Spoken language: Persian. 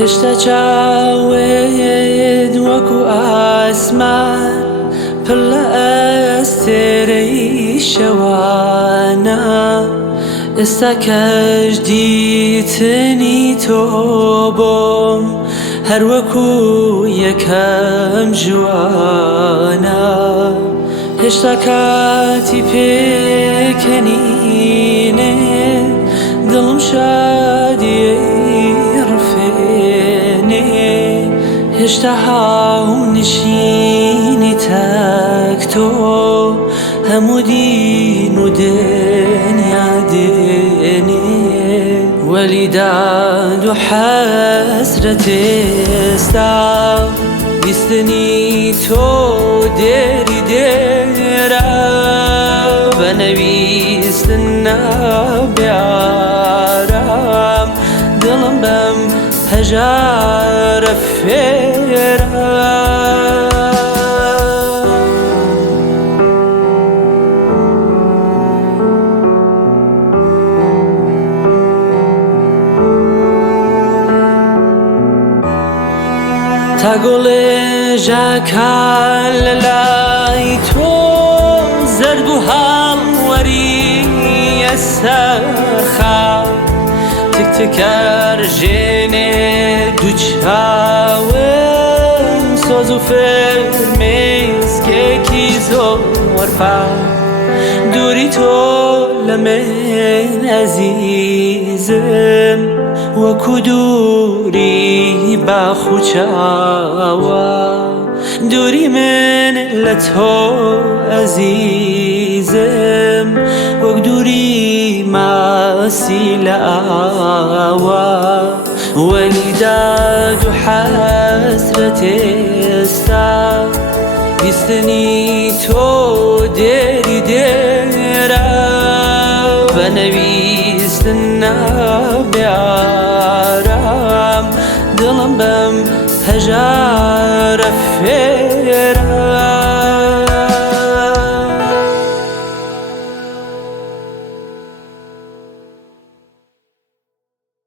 هێشتا چاوێت وەکو ئاسمان پڕ لە ئەستێرەی شەوانە ئێستا کەش دیتنی تۆ بۆم هەر وەکو یەکەم جوانە هێشتا کاتی پێکەنینێ دڵم شادیەی ڕفێنێ هێشتا هاونشینی تەک تۆ هەموو دین و دنیا دێنێ وەلی داد و حەسرەت ئێستا بیستنی تۆ دێری دێرە بەنەویستن نابیارم دڵم بەم هەژارە فێرە تا گۆڵێژەکان لە لای تۆ زەرد و هەڵوەریە سەرخاو تکتکەڕژێنێ دوو چاوم سۆز و فرمێسکێکی زۆر پاو دووری تۆ لە من ئەزیزم وەکو دووری باخ و چاوە دووری من لە تۆ ئەزیزم وەک دووری ماسی لە ئاوە وەلی داد و حەسرەت ئێستا بیستنی تۆ دێری دێرە بەنەویستن نابیارم دڵم بەم هەژارە فێرە